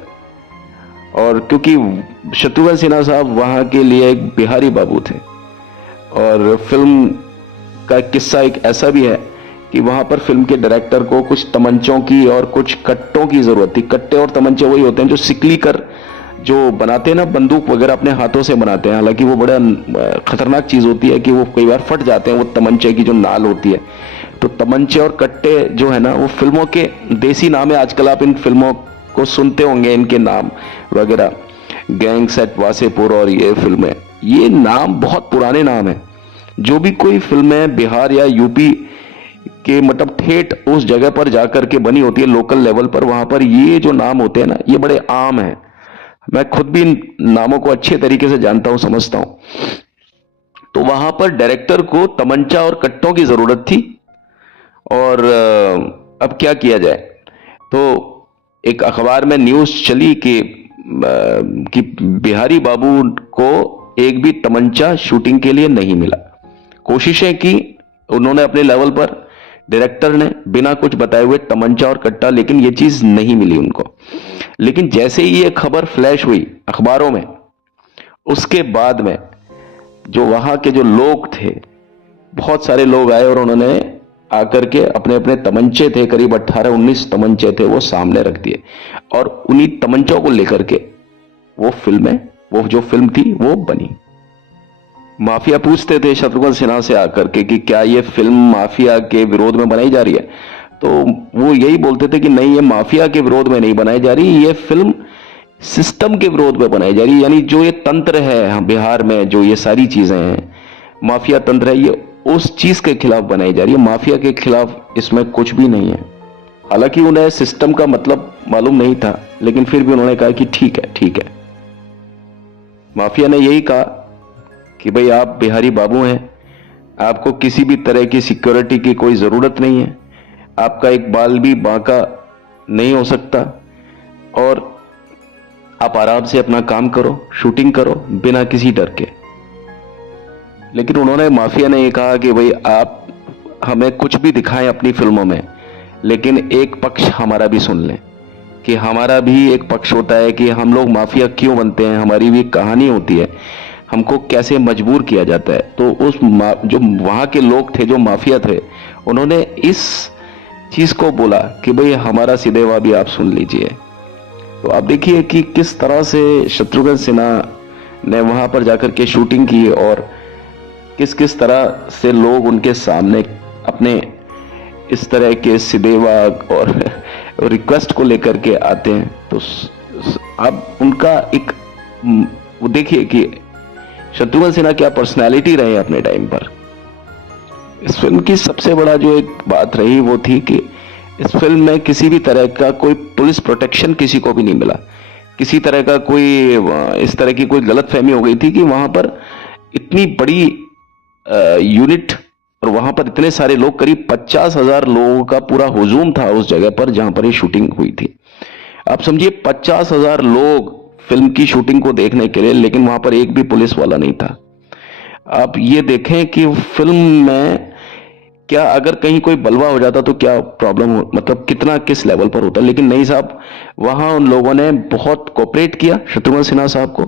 और क्योंकि शत्रुघ्न सिन्हा साहब वहां के लिए एक बिहारी बाबू थे, और फिल्म का किस्सा एक ऐसा भी है कि वहां पर फिल्म के डायरेक्टर को कुछ तमंचों की और कुछ कट्टों की जरूरत थी। कट्टे और तमंचे वही होते हैं जो सिकली कर जो बनाते हैं ना, बंदूक वगैरह अपने हाथों से बनाते हैं। हालांकि वो बड़ा खतरनाक चीज होती है कि वो कई बार फट जाते हैं, वो तमंचे की जो नाल होती है। तो तमंचे और कट्टे जो है ना, वो फिल्मों के देसी नाम है। आजकल आप इन फिल्मों को सुनते होंगे, इनके नाम वगैरह, गैंग्स एट वासेपुर और ये फिल्में, ये नाम बहुत पुराने नाम है। जो भी कोई फिल्में बिहार या यूपी के मतलब ठेठ उस जगह पर जाकर के बनी होती है लोकल लेवल पर, वहां पर ये जो नाम होते हैं ना, ये बड़े आम हैं। मैं खुद भी इन नामों को अच्छे तरीके से जानता हूं, समझता हूं। तो वहां पर डायरेक्टर को तमंचा और कट्टों की जरूरत थी। और अब क्या किया जाए, तो एक अखबार में न्यूज चली कि बिहारी बाबू को एक भी तमंचा शूटिंग के लिए नहीं मिला। कोशिशें की उन्होंने अपने लेवल पर, डायरेक्टर ने बिना कुछ बताए हुए तमंचा और कट्टा, लेकिन ये चीज नहीं मिली उनको। लेकिन जैसे ही ये खबर फ्लैश हुई अखबारों में, उसके बाद में जो वहां के जो लोग थे, बहुत सारे लोग आए और उन्होंने आकर के अपने अपने तमंचे थे, करीब 18-19 तमंचे थे, वो सामने रख दिए। और उन्हीं तमंचों को लेकर के वो जो फिल्म थी वो बनी। माफिया पूछते थे शत्रुघ्न सिन्हा से आकर के कि क्या ये फिल्म माफिया के विरोध में बनाई जा रही है। तो वो यही बोलते थे कि नहीं, ये माफिया के विरोध में नहीं बनाई जा रही, ये फिल्म सिस्टम के विरोध में बनाई जा रही है। यानी जो ये तंत्र है बिहार में, जो ये सारी चीजें हैं, माफिया तंत्र है, ये उस चीज के खिलाफ बनाई जा रही है, माफिया के खिलाफ इसमें कुछ भी नहीं है। हालांकि उन्हें सिस्टम का मतलब मालूम नहीं था, लेकिन फिर भी उन्होंने कहा कि ठीक है ठीक है। माफिया ने यही कहा कि भाई आप बिहारी बाबू हैं, आपको किसी भी तरह की सिक्योरिटी की कोई जरूरत नहीं है, आपका एक बाल भी बांका नहीं हो सकता, और आप आराम से अपना काम करो, शूटिंग करो बिना किसी डर के। लेकिन उन्होंने, माफिया ने ये कहा कि भाई आप हमें कुछ भी दिखाएं अपनी फिल्मों में, लेकिन एक पक्ष हमारा भी सुन लें, कि हमारा भी एक पक्ष होता है कि हम लोग माफिया क्यों बनते हैं, हमारी भी कहानी होती है, हमको कैसे मजबूर किया जाता है। तो उस जो वहां के लोग थे, जो माफिया थे, उन्होंने इस चीज को बोला कि भाई हमारा सीधेवा भी आप सुन लीजिए। तो आप देखिए कि किस तरह से शत्रुघ्न सिन्हा ने वहां पर जाकर के शूटिंग की, और किस किस तरह से लोग उनके सामने अपने इस तरह के सिदेवा और रिक्वेस्ट को लेकर के आते हैं। तो अब उनका एक, वो देखिए कि शत्रुघ्न सिन्हा क्या पर्सनालिटी रहे अपने टाइम पर। इस फिल्म की सबसे बड़ा जो एक बात रही वो थी कि इस फिल्म में किसी भी तरह का कोई पुलिस प्रोटेक्शन किसी को भी नहीं मिला, किसी तरह का कोई इस तरह की कोई गलतफहमी हो गई थी कि वहां पर इतनी बड़ी यूनिट और वहां पर इतने सारे लोग, करीब 50,000 लोगों का पूरा हुजूम था उस जगह पर जहां पर ये शूटिंग हुई थी। आप समझिए 50,000 लोग फिल्म की शूटिंग को देखने के लिए, लेकिन वहां पर एक भी पुलिस वाला नहीं था। आप ये देखें कि फिल्म में क्या अगर कहीं कोई बलवा हो जाता तो क्या प्रॉब्लम हो, मतलब कितना किस लेवल पर होता। लेकिन नहीं साहब, वहां उन लोगों ने बहुत कोऑपरेट किया शत्रुघ्न सिन्हा साहब को।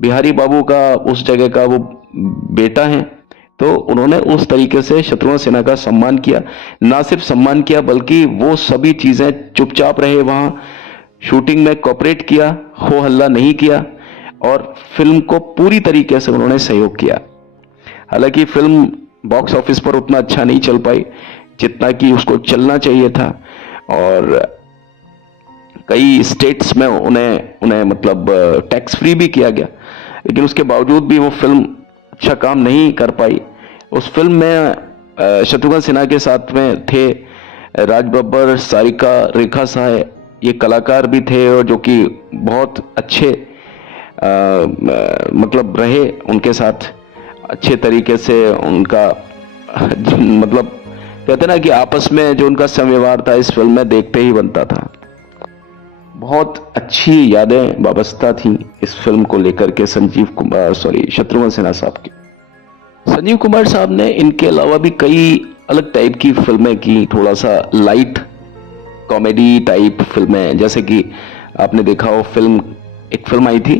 बिहारी बाबू का उस जगह का वो बेटा है, तो उन्होंने उस तरीके से शत्रुघ्न सिन्हा का सम्मान किया। ना सिर्फ सम्मान किया बल्कि वो सभी चीजें चुपचाप रहे, वहां शूटिंग में कोऑपरेट किया, हो हल्ला नहीं किया, और फिल्म को पूरी तरीके से उन्होंने सहयोग किया। हालांकि फिल्म बॉक्स ऑफिस पर उतना अच्छा नहीं चल पाई जितना कि उसको चलना चाहिए था, और कई स्टेट्स में उन्हें मतलब टैक्स फ्री भी किया गया, लेकिन उसके बावजूद भी वो फिल्म अच्छा काम नहीं कर पाई। उस फिल्म में शत्रुघ्न सिन्हा के साथ में थे राज बब्बर, सारिका, रेखा सहाय, ये कलाकार भी थे, और जो कि बहुत अच्छे मतलब रहे उनके साथ, अच्छे तरीके से उनका मतलब कहते ना कि आपस में जो उनका संव्यवहार था इस फिल्म में देखते ही बनता था। बहुत अच्छी यादें वाबस्ता थी इस फिल्म को लेकर के शत्रुघ्न सिन्हा साहब की। संजीव कुमार साहब ने इनके अलावा भी कई अलग टाइप की फिल्में की, थोड़ा सा लाइट कॉमेडी टाइप फिल्में, जैसे कि आपने देखा हो एक फिल्म आई थी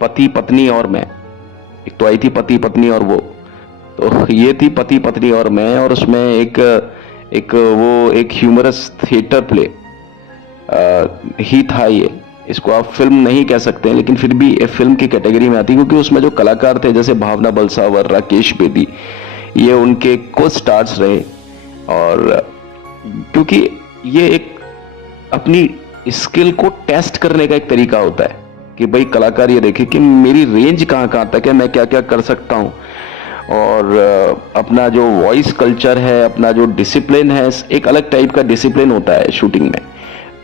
पति पत्नी और मैं। एक तो आई थी पति पत्नी और वो, तो ये थी पति पत्नी और मैं, और उसमें एक ह्यूमरस थिएटर प्ले ही था। ये इसको आप फिल्म नहीं कह सकते, लेकिन फिर भी ये फिल्म की कैटेगरी में आती, क्योंकि उसमें जो कलाकार थे जैसे भावना बलसावर, राकेश बेदी, ये उनके को स्टार्स रहे। और क्योंकि ये एक अपनी स्किल को टेस्ट करने का एक तरीका होता है कि भाई कलाकार ये देखे कि मेरी रेंज कहाँ तक है, मैं क्या क्या कर सकता हूँ, और अपना जो वॉइस कल्चर है, अपना जो डिसिप्लिन है, एक अलग टाइप का डिसिप्लिन होता है शूटिंग में,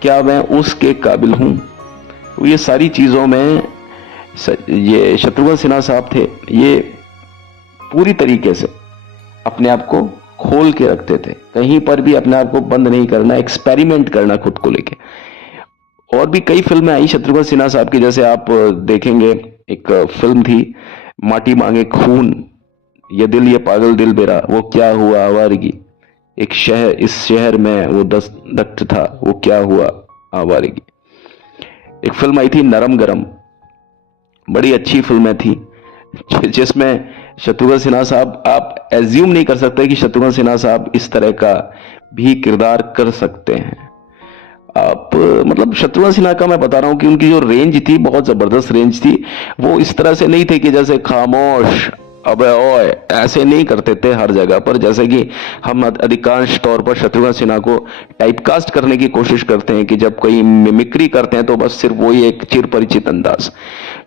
क्या मैं उसके काबिल हूँ। तो ये सारी चीज़ों में ये शत्रुघ्न सिन्हा साहब थे, ये पूरी तरीके से अपने आप को खोल के रखते थे, कहीं पर भी अपने आप को बंद नहीं करना, एक्सपेरिमेंट करना खुद को लेके। और भी कई फिल्में आई शत्रुघ्न सिन्हा साहब की, जैसे आप देखेंगे एक फिल्म थी माटी मांगे खून, ये दिल ये पागल दिल मेरा, वो क्या हुआ आवारगी, एक शहर, इस शहर में वो दस्त था, वो क्या हुआ आवारगी। एक फिल्म आई थी नरम गरम, बड़ी अच्छी फिल्में थी, जिसमें शत्रुघ्न सिन्हा साहब, आप एज्यूम नहीं कर सकते कि शत्रुघ्न सिन्हा साहब इस तरह का भी किरदार कर सकते हैं। आप मतलब शत्रुघ्न सिन्हा का मैं बता रहा हूं कि उनकी जो रेंज थी बहुत जबरदस्त रेंज थी। वो इस तरह से नहीं थे कि जैसे खामोश अबे ओए ऐसे नहीं करते थे हर जगह पर, जैसे कि हम अधिकांश तौर पर शत्रुघ्न सिन्हा को टाइपकास्ट करने की कोशिश करते हैं कि जब कोई मिमिक्री करते हैं तो बस सिर्फ वही एक चिर परिचित अंदाज।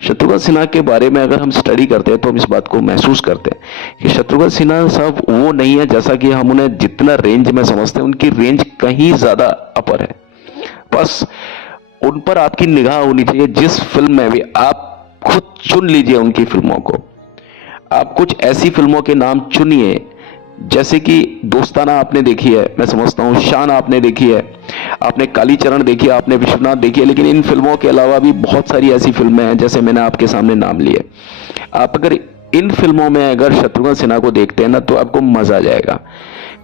शत्रुघ्न सिन्हा के बारे में अगर हम स्टडी करते हैं तो हम इस बात को महसूस करते हैं कि शत्रुघ्न सिन्हा साहब वो नहीं है जैसा कि हम उन्हें जितना रेंज में समझते हैं, उनकी रेंज कहीं ज्यादा अपर है। बस उन पर आपकी निगाह होनी चाहिए। जिस फिल्म में भी आप खुद चुन लीजिए उनकी फिल्मों को, आप कुछ ऐसी फिल्मों के नाम चुनिए जैसे कि दोस्ताना आपने देखी है, मैं समझता हूं शान आपने देखी है, आपने कालीचरण देखी है, आपने विश्वनाथ देखी है, लेकिन इन फिल्मों के अलावा भी बहुत सारी ऐसी फिल्में हैं जैसे मैंने आपके सामने नाम लिए। आप अगर इन फिल्मों में अगर शत्रुघ्न सिन्हा को देखते हैं ना तो आपको मजा आ जाएगा।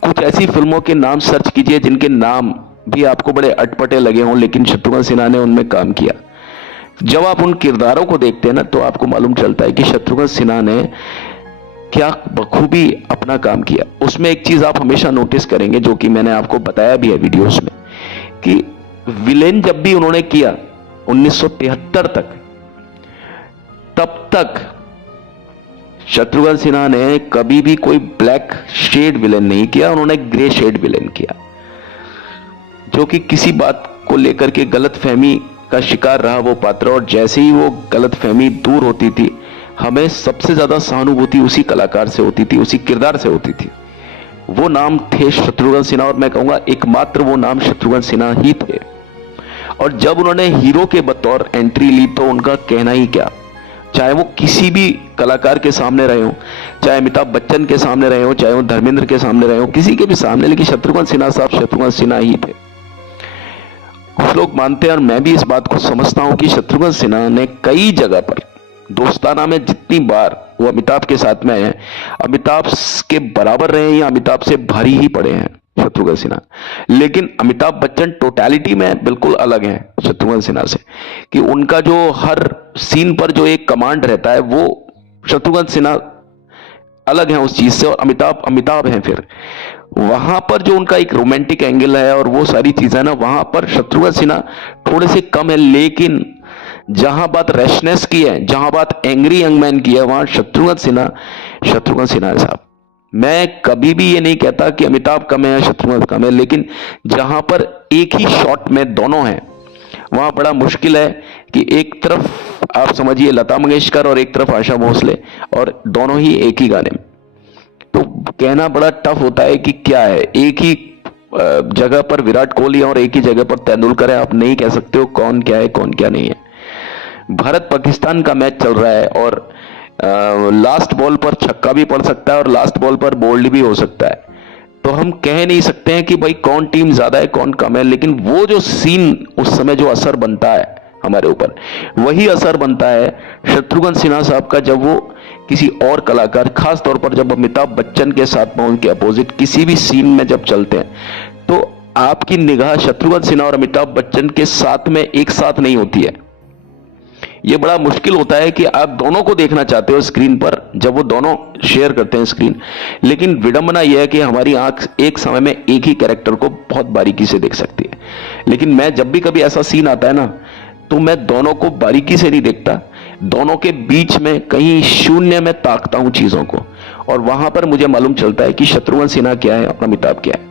कुछ ऐसी फिल्मों के नाम सर्च कीजिए जिनके नाम भी आपको बड़े अटपटे लगे हों, लेकिन शत्रुघ्न सिन्हा ने उनमें काम किया। जब आप उन किरदारों को देखते हैं ना तो आपको मालूम चलता है कि शत्रुघ्न सिन्हा ने क्या बखूबी अपना काम किया। उसमें एक चीज आप हमेशा नोटिस करेंगे, जो कि मैंने आपको बताया भी है वीडियोस में, कि विलेन जब भी उन्होंने किया 1973 तक, तब तक शत्रुघ्न सिन्हा ने कभी भी कोई ब्लैक शेड विलेन नहीं किया, उन्होंने ग्रे शेड विलेन किया, जो कि किसी बात को लेकर के गलतफहमी का शिकार रहा वो पात्र। और जैसे ही वो गलतफहमी दूर होती थी, हमें सबसे ज्यादा सहानुभूति उसी कलाकार से होती थी, उसी किरदार से होती थी। वो नाम थे शत्रुघ्न सिन्हा, और मैं कहूंगा एकमात्र वो नाम शत्रुघ्न सिन्हा ही थे। और जब उन्होंने हीरो के बतौर एंट्री ली तो उनका कहना ही क्या, चाहे वो किसी भी कलाकार के सामने रहे हो, चाहे अमिताभ बच्चन के सामने रहे हो, चाहे वो धर्मेंद्र के सामने रहे हो, किसी के भी सामने, लेकिन शत्रुघ्न सिन्हा साहब शत्रुघ्न सिन्हा ही थे। कुछ लोग मानते हैं और मैं भी इस बात को समझता हूं कि शत्रुघ्न सिन्हा ने कई जगह पर, दोस्ताना में जितनी बार वो अमिताभ के साथ में आए हैं, अमिताभ के बराबर रहे हैं या अमिताभ से भारी ही पड़े हैं शत्रुघ्न सिन्हा। लेकिन अमिताभ बच्चन टोटलिटी में बिल्कुल अलग है शत्रुघ्न सिन्हा से, कि उनका जो हर सीन पर जो एक कमांड रहता है वो शत्रुघ्न सिन्हा अलग है उस चीज से, और अमिताभ अमिताभ हैं। फिर वहां पर जो उनका एक रोमांटिक एंगल है और वो सारी चीजें ना, वहां पर शत्रुघ्न सिन्हा थोड़े से कम है। लेकिन जहां बात रैशनेस की है, जहां बात एंग्री यंग मैन की है, वहां शत्रुघ्न सिन्हा साहब। मैं कभी भी ये नहीं कहता कि अमिताभ कम है या शत्रुघ्न कम है, लेकिन जहां पर एक ही शॉट में दोनों हैं, वहां बड़ा मुश्किल है कि एक तरफ आप समझिए लता मंगेशकर और एक तरफ आशा भोसले, और दोनों ही एक ही गाने में। तो कहना बड़ा टफ होता है कि क्या है, एक ही जगह पर विराट कोहली और एक ही जगह पर तेंदुलकर है, आप नहीं कह सकते हो कौन क्या है कौन क्या नहीं है। भारत पाकिस्तान का मैच चल रहा है और लास्ट बॉल पर छक्का भी पड़ सकता है और लास्ट बॉल पर बोल्ड भी हो सकता है। तो हम कह नहीं सकते हैं कि भाई कौन टीम ज्यादा है कौन कम है, लेकिन वो जो सीन उस समय जो असर बनता है हमारे ऊपर, वही असर बनता है शत्रुघ्न सिन्हा साहब का जब वो किसी और कलाकार, खास तौर पर जब अमिताभ बच्चन के साथ में उनके अपोजिट किसी भी सीन में जब चलते हैं, तो आपकी निगाह शत्रुघ्न सिन्हा और अमिताभ बच्चन के साथ में एक साथ नहीं होती है। यह बड़ा मुश्किल होता है कि आप दोनों को देखना चाहते हो स्क्रीन पर जब वो दोनों शेयर करते हैं स्क्रीन, लेकिन विडंबना यह है कि हमारी आंख एक समय में एक ही कैरेक्टर को बहुत बारीकी से देख सकती है। लेकिन मैं जब भी कभी ऐसा सीन आता है ना, तो मैं दोनों को बारीकी से नहीं देखता, दोनों के बीच में कहीं शून्य में ताकता हूं चीजों को, और वहां पर मुझे मालूम चलता है कि शत्रुघ्न सिन्हा क्या है और अमिताभ क्या है।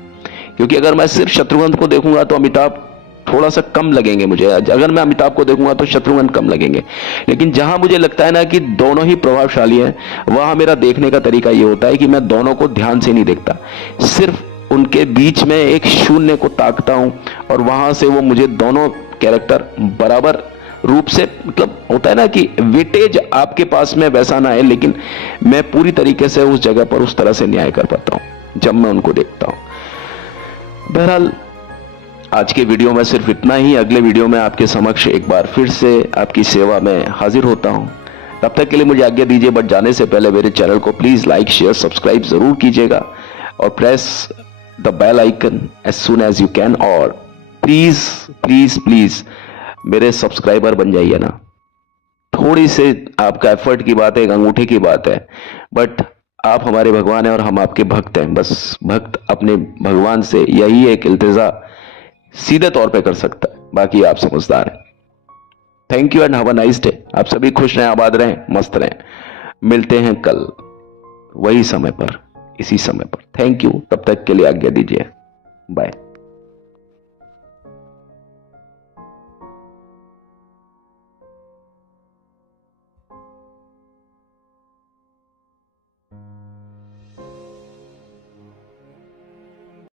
क्योंकि अगर मैं सिर्फ शत्रुघ्न को देखूंगा तो अमिताभ थोड़ा सा कम लगेंगे मुझे, अगर मैं अमिताभ को देखूंगा तो शत्रुघ्न कम लगेंगे। लेकिन जहां मुझे लगता है ना कि दोनों ही प्रभावशाली हैं, वहां मेरा देखने का तरीका यह होता है कि मैं दोनों को ध्यान से नहीं देखता, सिर्फ उनके बीच में एक शून्य को ताकता हूं, और वहां से वो मुझे दोनों कैरेक्टर बराबर रूप से, मतलब होता है ना कि वेटेज आपके पास में वैसा ना है, लेकिन मैं पूरी तरीके से उस जगह पर उस तरह से न्याय कर पाता हूं जब मैं उनको देखता हूं। बहरहाल आज के वीडियो में सिर्फ इतना ही। अगले वीडियो में आपके समक्ष एक बार फिर से आपकी सेवा में हाजिर होता हूं। तब तक के लिए मुझे आज्ञा दीजिए, बट जाने से पहले मेरे चैनल को प्लीज लाइक शेयर सब्सक्राइब जरूर कीजिएगा और press the bell icon as soon as you can, और प्लीज प्लीज प्लीज मेरे सब्सक्राइबर बन जाइए ना। थोड़ी से आपका एफर्ट की बात है, एक अंगूठे की बात है, बट आप हमारे भगवान हैं और हम आपके भक्त हैं। बस भक्त अपने भगवान से यही एक इल्तिजा सीधे तौर पे कर सकता है, बाकी आप समझदार हैं। Thank you and have a nice day. आप सभी खुश रहें, आबाद रहें, मस्त रहें। मिलते हैं कल। वही समय पर, इसी समय पर। थैंक यू, तब तक के लिए आज्ञा दीजिए, बाय।